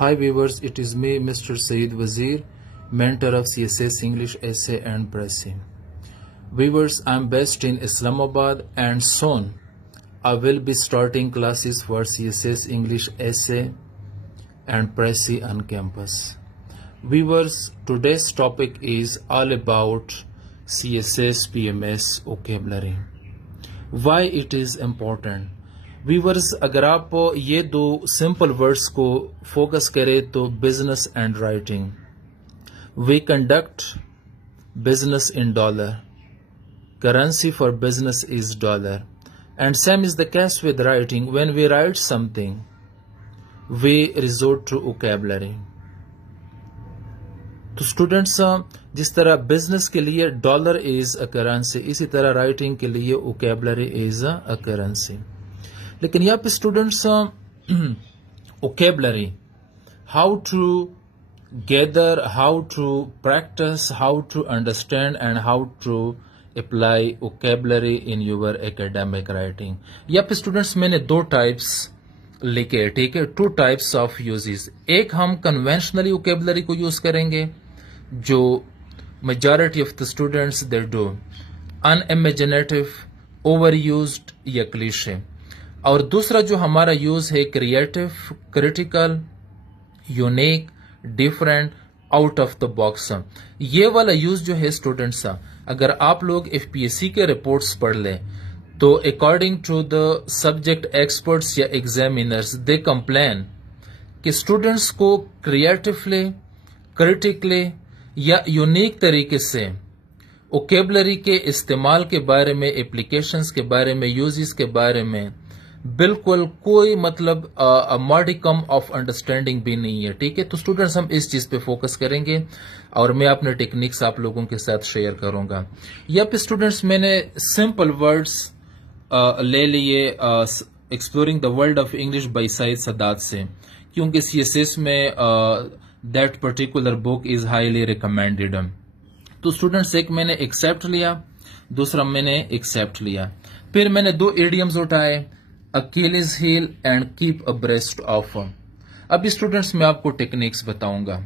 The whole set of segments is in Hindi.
Hi viewers, it is me, Mr. Saeed Wazir, mentor of CSS English Essay and Pressy. Viewers, I am based in Islamabad and soon I will be starting classes for CSS English Essay and Pressy on campus. Viewers, today's topic is all about CSS PMS vocabulary. Why it is important? Viewers, अगर आप ये दो सिंपल वर्ड्स को फोकस करें तो business and writing. We conduct business in dollar. Currency for business is dollar. And same is the case with writing. When we write something we resort to vocabulary. तो स्टूडेंट्स, जिस तरह बिजनेस के लिए डॉलर इज अ करेंसी, इसी तरह राइटिंग के लिए वोकैबुलरी इज अ करेंसी. लेकिन यहाँ पे students vocabulary, how to gather, how to practise, how to understand and how to apply vocabulary in your academic writing. यहाँ पे स्टूडेंट्स मैंने दो टाइप्स लिखे, ठीक है, टू टाइप्स ऑफ यूजेस. एक हम कन्वेंशनली वोकैबुलरी को यूज करेंगे जो majority of the students they do, unimaginative, over used या क्लीशे. और दूसरा जो हमारा यूज है creative, critical, unique, different, out of the box. ये वाला यूज जो है स्टूडेंट्स, अगर आप लोग एफपीएससी के रिपोर्ट्स पढ़ लें तो according to the subject experts या एग्जामिनर्स दे कंप्लेन कि स्टूडेंट्स को क्रिएटिवली, क्रिटिकली या यूनिक तरीके से वोकैबुलरी के इस्तेमाल के बारे में, एप्लीकेशंस के बारे में, यूजेस के बारे में बिल्कुल कोई मतलब मॉडिकम ऑफ अंडरस्टैंडिंग भी नहीं है, ठीक है. तो स्टूडेंट्स हम इस चीज पे फोकस करेंगे और मैं अपने टेक्निक्स आप लोगों के साथ शेयर करूंगा. यहाँ पे स्टूडेंट्स मैंने सिंपल वर्ड्स ले लिए exploring the world of English by Saeed Sadat से, क्योंकि सीएसएस में that particular book is highly recommended. तो स्टूडेंट्स, एक मैंने एक्सेप्ट लिया, दूसरा मैंने एक्सेप्ट लिया. फिर मैंने दो इडियम्स उठाए, Achilles heel and keep abreast of. अब स्टूडेंट्स मैं आपको टेक्निक्स बताऊंगा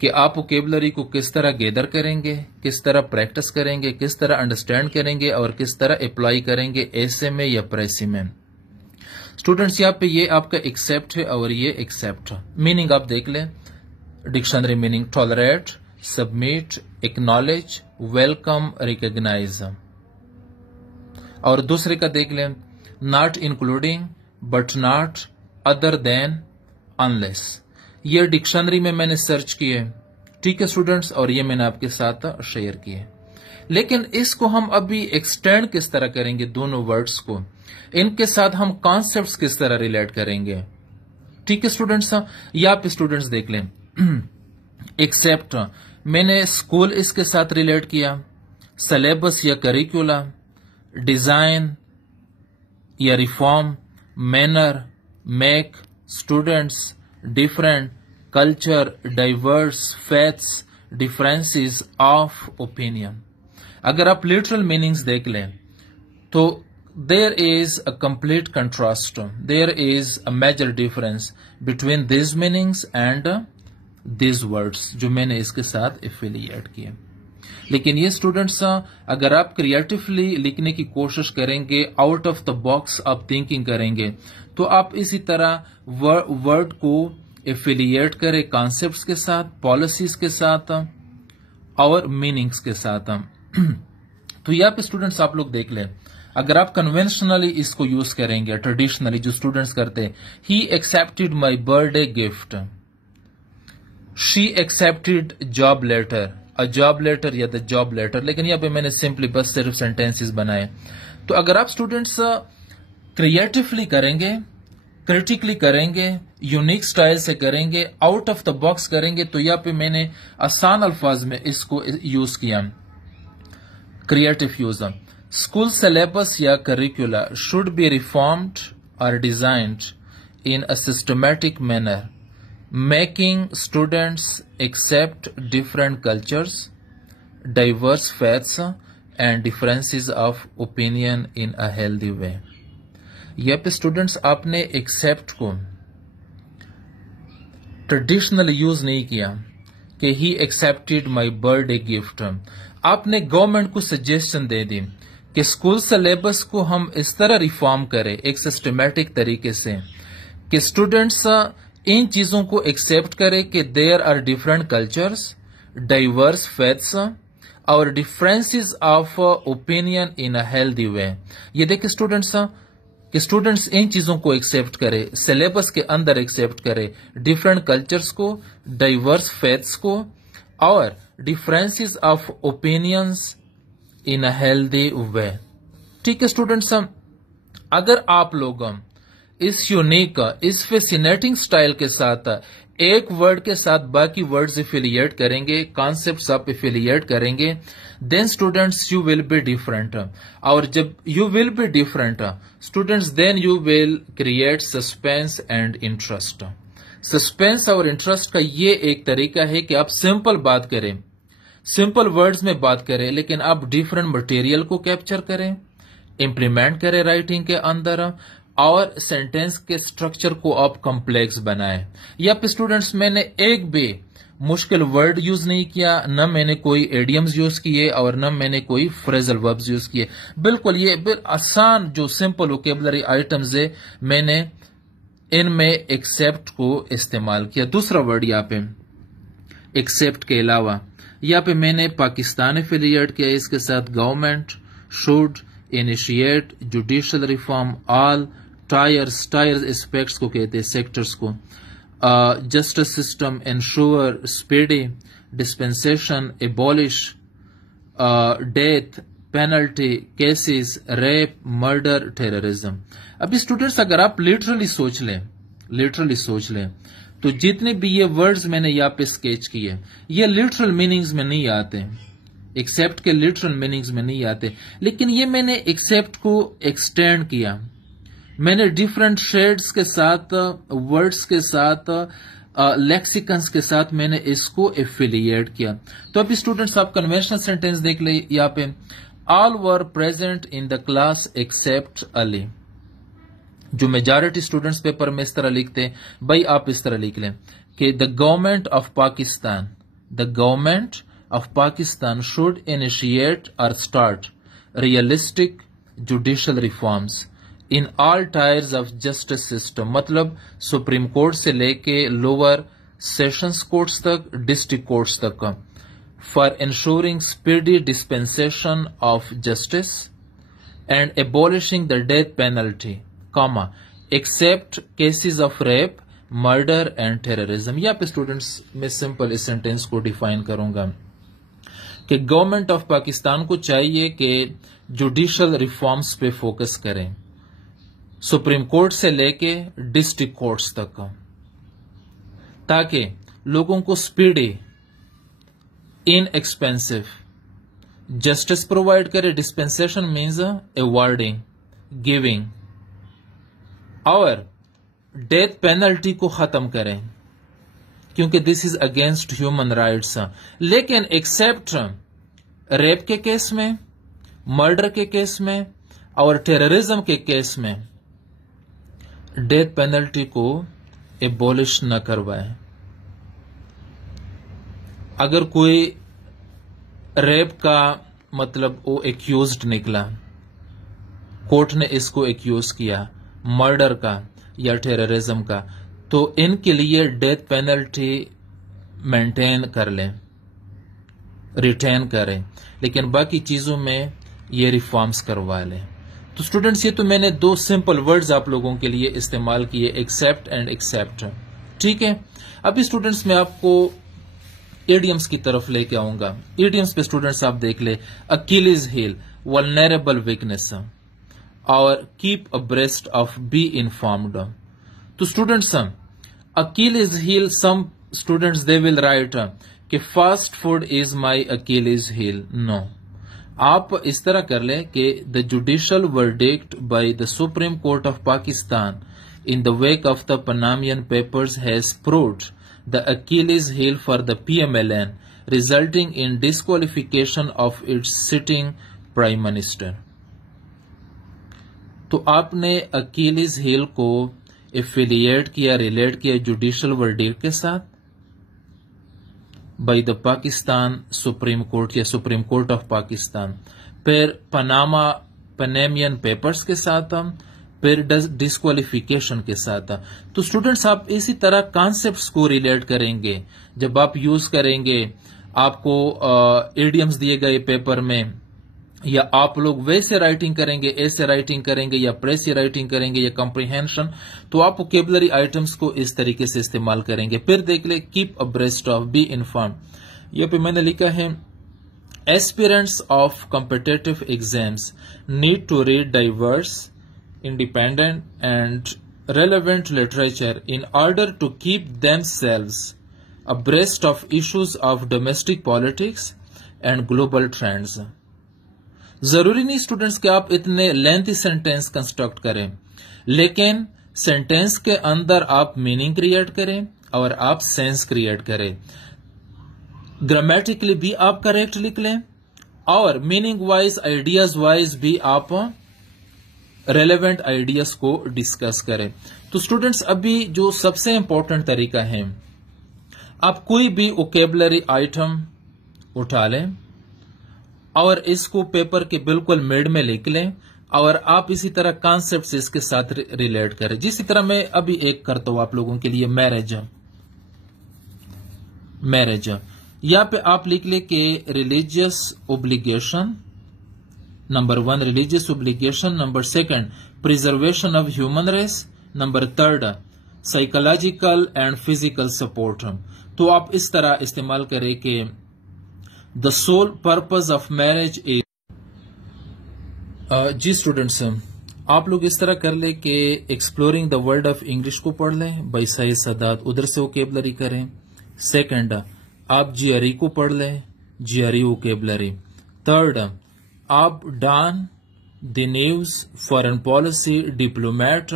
कि आप वोकैबुलरी को किस तरह गैदर करेंगे, किस तरह प्रैक्टिस करेंगे, किस तरह अंडरस्टैंड करेंगे और किस तरह अप्लाई करेंगे ऐसे में या प्रेसी में. स्टूडेंट्स, यहाँ पे ये आपका एक्सेप्ट है और ये एक्सेप्ट. मीनिंग आप देख लें, dictionary meaning tolerate, submit, acknowledge, welcome, recognise. और दूसरे का देख लें, not including, but not, other than, unless. ये डिक्शनरी में मैंने सर्च किए, ठीक है स्टूडेंट्स, और ये मैंने आपके साथ शेयर किए. लेकिन इसको हम अभी एक्सटेंड किस तरह करेंगे, दोनों वर्ड्स को, इनके साथ हम कॉन्सेप्ट्स किस तरह रिलेट करेंगे, ठीक है स्टूडेंट्स. या आप स्टूडेंट्स देख लें, एक्सेप्ट मैंने स्कूल इसके साथ रिलेट किया, सिलेबस या करिकुला, डिजाइन या reform, manner, make, students, different, culture, diverse, faiths, differences of opinion. अगर आप लिटरल मीनिंग्स देख लें तो there is a complete contrast, there is a major difference between this meanings and this words जो मैंने इसके साथ एफिलिएट किए. लेकिन ये स्टूडेंट्स, अगर आप क्रिएटिवली लिखने की कोशिश करेंगे, आउट ऑफ द बॉक्स आप थिंकिंग करेंगे, तो आप इसी तरह वर्ड को एफिलिएट करें कॉन्सेप्ट्स के साथ, पॉलिसीज के साथ और मीनिंग्स के साथ. तो यहाँ पे स्टूडेंट्स आप लोग देख लें, अगर आप कन्वेंशनली इसको यूज करेंगे, ट्रेडिशनली जो स्टूडेंट्स करते, he accepted my birthday gift, she accepted job letter, a job letter या द जॉब लेटर. लेकिन यहाँ पे मैंने सिंपली बस सिर्फ सेंटेंसेस बनाए. तो अगर आप स्टूडेंट्स क्रिएटिवली करेंगे, क्रिटिकली करेंगे, यूनिक स्टाइल से करेंगे, आउट ऑफ द बॉक्स करेंगे, तो यहाँ पे मैंने आसान अल्फाज में इसको यूज किया, क्रिएटिव यूज. स्कूल सिलेबस या करिकुला शुड बी रिफॉर्म्ड और designed in a systematic manner, making students accept different cultures, diverse faiths and differences of opinion in a healthy way. यहाँ पे स्टूडेंट्स आपने एक्सेप्ट को ट्रेडिशनल यूज नहीं किया कि ही एक्सेप्टेड माई बर्थडे गिफ्ट। आपने गवर्नमेंट को सजेशन दे दी कि स्कूल सिलेबस को हम इस तरह रिफॉर्म करें एक सिस्टमेटिक तरीके से कि स्टूडेंट्स इन चीजों को एक्सेप्ट करें कि there are different cultures, diverse faiths और differences of opinion in a healthy way. ये देखिए स्टूडेंट्स इन चीजों को एक्सेप्ट करें, सिलेबस के अंदर एक्सेप्ट करें डिफरेंट कल्चर्स को, डाइवर्स फेथ्स को और differences of opinions in a healthy वे। ठीक है स्टूडेंट्स, अगर आप लोग इस यूनिक, इस फैसिनेटिंग स्टाइल के साथ एक वर्ड के साथ बाकी वर्ड्स एफिलिएट करेंगे, कॉन्सेप्ट्स आप एफिलिएट करेंगे, then students you will be different. और जब you will be different students, then you will create suspense and interest. Suspense और इंटरेस्ट का ये एक तरीका है कि आप सिंपल बात करें, सिंपल वर्ड्स में बात करें, लेकिन आप डिफरेंट मटेरियल को कैप्चर करें, इंप्लीमेंट करें राइटिंग के अंदर, और सेंटेंस के स्ट्रक्चर को आप कॉम्प्लेक्स बनाएं। या फिर स्टूडेंट्स मैंने एक भी मुश्किल वर्ड यूज नहीं किया, न मैंने कोई एडियम्स यूज किए और न मैंने कोई फ्रेजल वर्ब्स यूज किए। बिल्कुल ये आसान जो सिंपल वोकेबलरी आइटम्स है, मैंने इनमें एक्सेप्ट को इस्तेमाल किया। दूसरा वर्ड यहाँ पे एक्सेप्ट के अलावा यहाँ पे मैंने पाकिस्तान एफिलिएट किया, इसके साथ government, should, initiate, judicial reform, all, tyres aspects को कहते हैं, सेक्टर्स को, justice system, ensure, speedy, dispensation, abolish, death, penalty, cases, rape, murder, terrorism. अभी स्टूडेंट्स अगर आप लिटरली सोच लें तो जितने भी ये वर्ड्स मैंने यहाँ पे स्केच किए, ये लिटरल मीनिंग्स में नहीं आते, एक्सेप्ट के लिटरल मीनिंग्स में नहीं आते, लेकिन ये मैंने एक्सेप्ट को एक्सटेंड किया, मैंने डिफरेंट शेड्स के साथ, वर्ड्स के साथ, लेक्सिकन्स के साथ मैंने इसको एफिलिएट किया। तो अभी स्टूडेंट्स आप कन्वेंशनल सेंटेंस देख ले, यहाँ पे all were present in the class except Ali. जो मेजॉरिटी स्टूडेंट्स पेपर में इस तरह लिखते हैं, भाई आप इस तरह लिख लें कि the government of Pakistan should initiate और start realistic judicial reforms in all tiers of justice system. मतलब सुप्रीम कोर्ट से लेके लोअर सेशंस कोर्ट्स तक, डिस्ट्रिक्ट कोर्ट्स तक, for ensuring speedy dispensation of justice and abolishing the death penalty, comma, except cases of rape, murder and terrorism. या पे स्टूडेंट्स मैं सिंपल इस सेंटेंस को डिफाइन करूंगा कि गवर्नमेंट ऑफ पाकिस्तान को चाहिए कि जुडिशियल रिफॉर्म्स पे फोकस करें, सुप्रीम कोर्ट से लेके डिस्ट्रिक्ट कोर्ट्स तक, ताकि लोगों को स्पीडी, इनएक्सपेंसिव जस्टिस प्रोवाइड करे। डिस्पेंसेशन मीन्स अवॉर्डिंग, गिविंग, और डेथ पेनल्टी को खत्म करें क्योंकि this is against human rights. लेकिन एक्सेप्ट रेप के केस में, मर्डर के केस में और टेररिज्म के केस में डेथ पेनल्टी को एबॉलिश न करवाए। अगर कोई रेप का मतलब वो एक्यूज्ड निकला, कोर्ट ने इसको एक्यूज किया मर्डर का या टेररिज्म का, तो इनके लिए डेथ पेनल्टी मेंटेन कर लें, रिटेन करें, लेकिन बाकी चीजों में ये रिफॉर्म्स करवा लें। तो स्टूडेंट्स ये तो मैंने दो सिंपल वर्ड्स आप लोगों के लिए इस्तेमाल किए, एक्सेप्ट एंड एक्सेप्ट। ठीक है, अभी स्टूडेंट्स मैं आपको इडियम्स की तरफ लेके आऊंगा। इडियम्स पे स्टूडेंट्स आप देख ले, अकीलीज हील, वल्नरेबल वीकनेस, और keep abreast of, be informed. तो students Achilles heel, some students they will write कि fast food is my Achilles heel. No, आप इस तरह कर ले कि the judicial verdict by the supreme court of Pakistan in the wake of the Panamanian papers has proved the Achilles heel for the PMLN, resulting in disqualification of its sitting prime minister. तो आपने अकीलीज हील को एफिलिएट किया, रिलेट किया जुडिशियल वर्डिक्ट के साथ by the Pakistan supreme court या सुप्रीम कोर्ट ऑफ पाकिस्तान, फिर पनामियन पेपर्स के साथ, फिर डिस्क्वालिफिकेशन के साथ। तो स्टूडेंट्स आप इसी तरह कॉन्सेप्ट्स को रिलेट करेंगे जब आप यूज करेंगे। आपको इडियम्स दिए गए पेपर में, या आप लोग वैसे राइटिंग करेंगे, ऐसे राइटिंग करेंगे, या प्रेस राइटिंग करेंगे, या कॉम्प्रिहेंशन, तो आप वोकेबुलरी आइटम्स को इस तरीके से इस्तेमाल करेंगे। फिर देख ले keep abreast of, be inform. ये पे मैंने लिखा है aspirants of competitive exams need to read diverse, independent and relevant literature in order to keep themselves abreast of issues of domestic politics and global trends। जरूरी नहीं स्टूडेंट्स कि आप इतने लेंथी सेंटेंस कंस्ट्रक्ट करें, लेकिन सेंटेंस के अंदर आप मीनिंग क्रिएट करें और आप सेंस क्रिएट करें। ग्रामेटिकली भी आप करेक्ट लिख लें और मीनिंग वाइज, आइडियाज वाइज भी आप रेलेवेंट आइडियाज को डिस्कस करें। तो स्टूडेंट्स अभी जो सबसे इंपॉर्टेंट तरीका है, आप कोई भी वोकेबुलरी आइटम उठा लें और इसको पेपर के बिल्कुल मिड में लिख लें और आप इसी तरह कॉन्सेप्ट्स इसके साथ रिलेट करें। जिस तरह मैं अभी एक करता हूं आप लोगों के लिए, मैरिज। यहां पे आप लिख ले कि religious obligation, number 1 religious obligation, number 2 preservation of human race, number 3 psychological and physical support. तो आप इस तरह इस्तेमाल करें कि the sole purpose of marriage is. जी स्टूडेंट्स, आप लोग इस तरह कर ले कि exploring the world of English को पढ़ लें बाय सईद सदात, उधर से वोकेबुलरी करें। सेकंड, आप जीआरई को पढ़ लें, जीआरई वोकेबुलरी। थर्ड, आप Dawn, the news, foreign policy, diplomat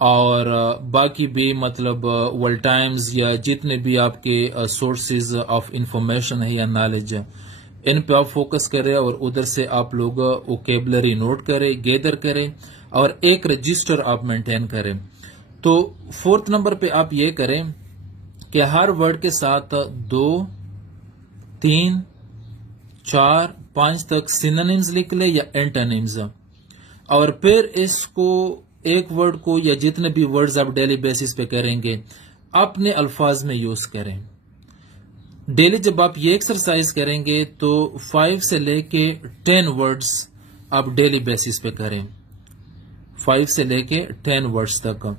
और बाकी भी मतलब वर्ल्ड टाइम्स या जितने भी आपके सोर्सेज ऑफ इंफॉर्मेशन है या नॉलेज, इन पे आप फोकस करें और उधर से आप लोग वोकेबुलरी नोट करें, गैदर करें और एक रजिस्टर आप मेंटेन करें। तो 4th नंबर पे आप ये करें कि हर वर्ड के साथ 2, 3, 4, 5 तक सिनोनिम्स लिख ले या एंटोनिम्स, और फिर इसको एक वर्ड को या जितने भी वर्ड्स आप डेली बेसिस पे करेंगे अपने अल्फाज में यूज करें। डेली जब आप ये एक्सरसाइज करेंगे तो 5 से लेके 10 वर्ड्स आप डेली बेसिस पे करें, 5 से लेके 10 वर्ड्स तक।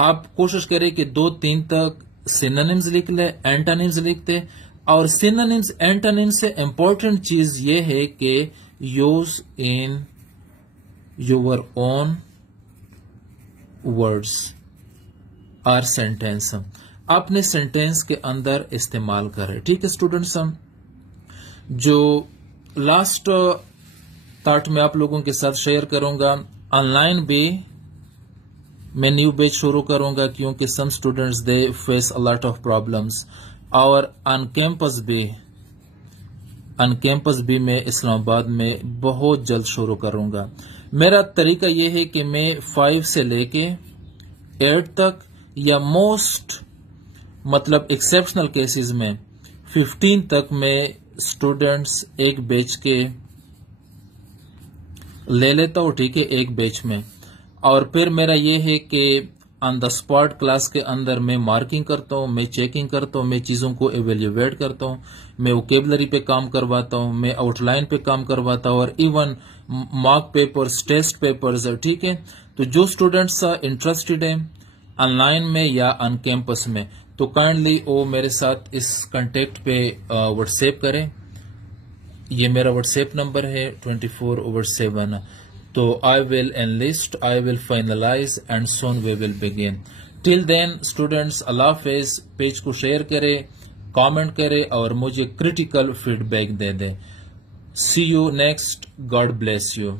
आप कोशिश करें कि 2-3 तक सिनोनिम्स लिख ले, एंटोनिम्स लिखते, और सिनोनिम्स एंटोनिम्स से इंपॉर्टेंट चीज ये है कि use in your own words और सेंटेंस, अपने सेंटेंस के अंदर इस्तेमाल करें। ठीक है स्टूडेंट्स, जो लास्ट थॉट में आप लोगों के साथ शेयर करूंगा, ऑनलाइन भी मैं न्यू बैच शुरू करूंगा क्योंकि some students they face a lot of problems, और ऑन कैंपस भी मैं इस्लामाबाद में बहुत जल्द शुरू करूंगा। मेरा तरीका यह है कि मैं 5 से लेके 8 तक या मोस्ट मतलब एक्सेप्शनल केसेस में 15 तक मैं स्टूडेंट्स एक बैच के ले लेता हूं। ठीक है, एक बैच में, और फिर मेरा ये है कि ऑन द स्पॉट क्लास के अंदर मैं मार्किंग करता हूं, मैं चेकिंग करता हूं, मैं चीजों को एवेल्युएट करता हूं, मैं वोकेबुलरी पे काम करवाता हूं, मैं आउटलाइन पे काम करवाता हूं, और even mock papers, test papers. ठीक है, तो जो स्टूडेंट्स इंटरेस्टेड है ऑनलाइन में या ऑन कैंपस में, तो काइंडली वो मेरे साथ इस कांटेक्ट पे व्हाट्सएप करें। ये मेरा व्हाट्सएप नंबर है 24/7। तो I will enlist, I will finalize and soon we will begin. Till then students, Allah Hafiz. Page को शेयर करें, कमेंट करें और मुझे क्रिटिकल फीडबैक दे दें। See you next. God bless you.